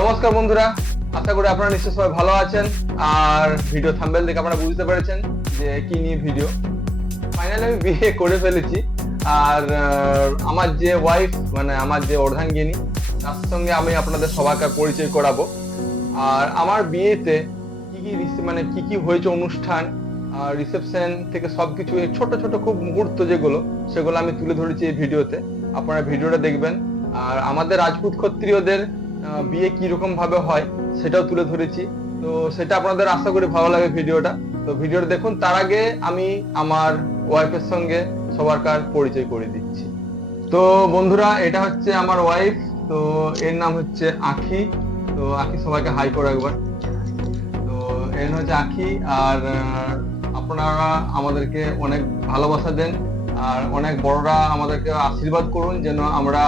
নমস্কার বন্ধুরা, আশা করি আপনারা নিশ্চয়ই সবাই ভালো আছেন। আর ভিডিও থাম্বনেল দেখে আপনারা বুঝতে পেরেছেন যে কি নিয়ে ভিডিও। ফাইনালি আমি বিয়ে করে ফেলেছি। আর আমার যে ওয়াইফ, মানে আমার যে অর্ধাঙ্গিনী, তার সঙ্গে আমি আপনাদের সবাইকে পরিচয় করাবো। আর আমার বিয়েতে কি কি মানে কি কি হয়েছে অনুষ্ঠান, রিসেপশন থেকে সবকিছু, এই ছোট ছোট খুব মুহূর্ত যেগুলো, সেগুলো আমি তুলে ধরেছি এই ভিডিওতে। আপনারা ভিডিওটা দেখবেন। আর আমাদের রাজপুত ক্ষত্রিয়দের বিয়ে কি রকম ভাবে হয় সেটাও তুলে ধরেছি। তো সেটা আপনাদের আশা করি ভালো লাগে ভিডিওটা। তো ভিডিওটা দেখুন। তার আগে আমি আমার ওয়াইফের সঙ্গে সবারকার পরিচয় করে দিচ্ছি। তো বন্ধুরা, এটা হচ্ছে আমার ওয়াইফ। তো এর নাম হচ্ছে আখি। তো আখি, সবাইকে হাই করো একবার। তো এর হচ্ছে আখি। আর আপনারা আমাদেরকে অনেক ভালোবাসা দেন। আর অনেক বড়রা আমাদেরকে আশীর্বাদ করুন যেন আমরা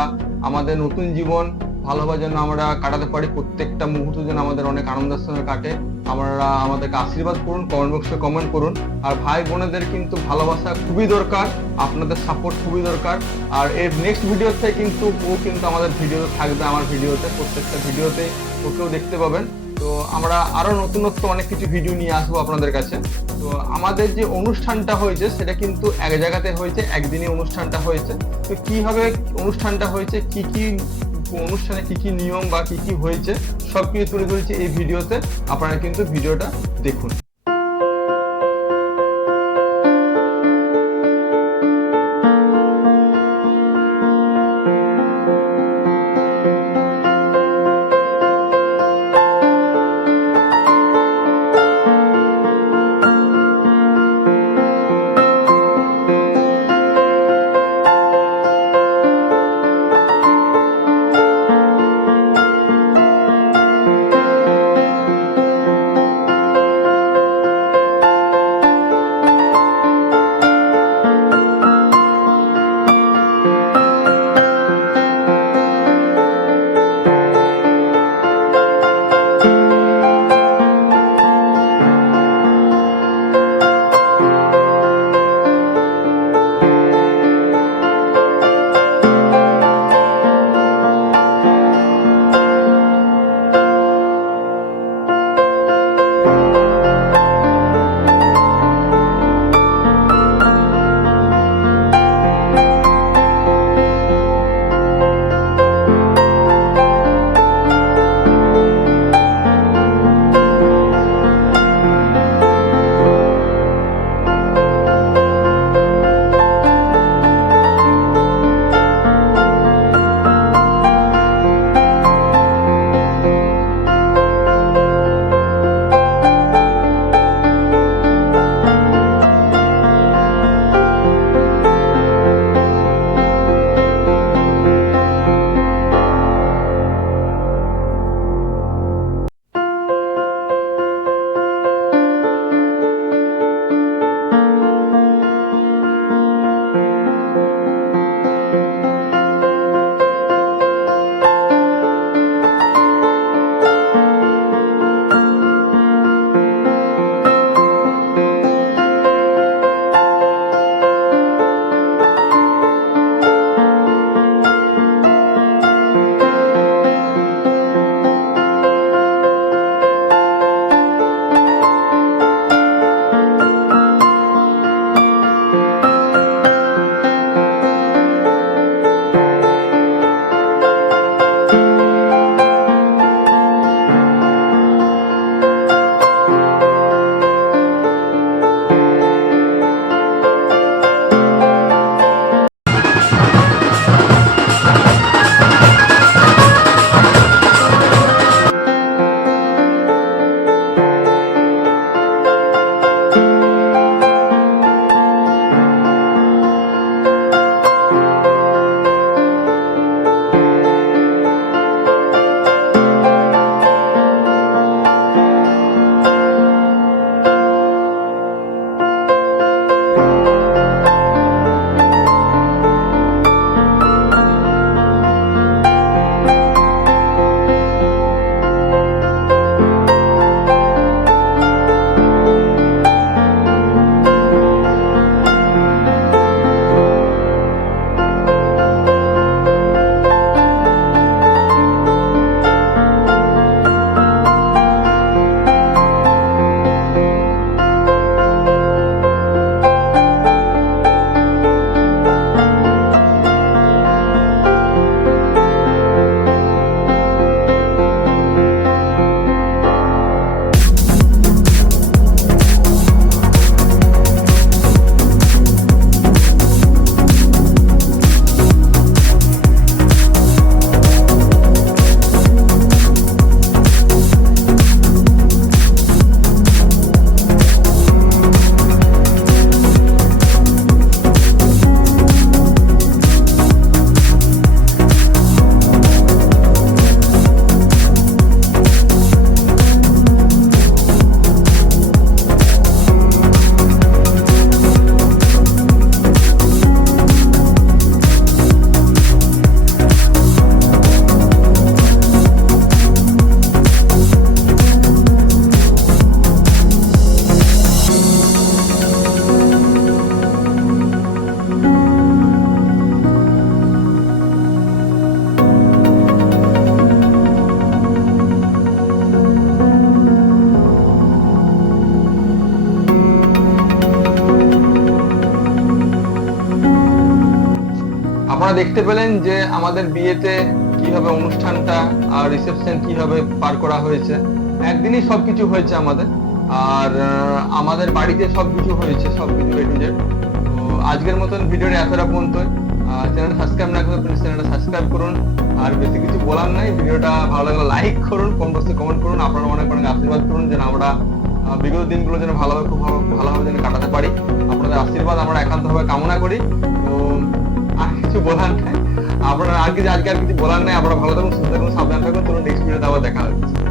আমাদের নতুন জীবন ভালোভাবে যেন আমরা কাটাতে পারি। প্রত্যেকটা মুহূর্ত যেন আমাদের অনেক আনন্দের সঙ্গে কাটে। আপনারা আমাদেরকে আশীর্বাদ করুন, কমেন্ট বক্সে কমেন্ট করুন। আর ভাই বোনেদের কিন্তু ভালোবাসা খুবই দরকার, আপনাদের সাপোর্ট খুবই দরকার। আর এর নেক্সট ভিডিওতে কিন্তু ও কিন্তু আমাদের ভিডিওতে থাকবে, আমার ভিডিওতে, প্রত্যেকটা ভিডিওতে ওকেও দেখতে পাবেন। তো আমরা আরো নতুনত্ব অনেক কিছু ভিডিও নিয়ে আসবো আপনাদের কাছে। তো আমাদের যে অনুষ্ঠানটা হয়েছে সেটা কিন্তু এক জায়গাতে হয়েছে, একদিনই অনুষ্ঠানটা হয়েছে। তো কিভাবে অনুষ্ঠানটা হয়েছে, কি কি অনুষ্ঠানে কি কি নিয়ম বা কি কি হয়েছে, সবকিছু তুলে ধরেছি এই ভিডিওতে। আপনারা কিন্তু ভিডিওটা দেখুন। দেখতে পেলেন যে আমাদের বিয়েতে কিভাবে অনুষ্ঠানটা আর রিসেপশন কিভাবে পার করা হয়েছে। একদিনই সবকিছু হয়েছে আমাদের, আর আমাদের বাড়িতে সবকিছু হয়েছে, সবকিছু এ টু জেড। তো আজকের মতন ভিডিওটা এতটা পর্যন্ত। চ্যানেলটা সাবস্ক্রাইব না করলে প্লিজ চ্যানেলটা সাবস্ক্রাইব করুন। আর বেশি কিছু বলার নাই, ভিডিওটা ভালো লাগলে লাইক করুন, কমেন্ট বক্সে কমেন্ট করুন, আপনারা অনেক অনেক আশীর্বাদ করুন যেন আমরা বিগত দিনগুলো যেন ভালোভাবে খুব ভালোভাবে যেন কাটাতে পারি। আপনাদের আশীর্বাদ আমরা একান্তভাবে কামনা করি। তো আর কিছু বলার নাই, আপনারা আর কিছু আজকে আর কিছু বলার নাই। আপনারা ভালো থাকুন, সুস্থ থাকুন, সাবধান থাকুন। চলুন নেক্সট ভিডিওতে আবার দেখা হচ্ছে।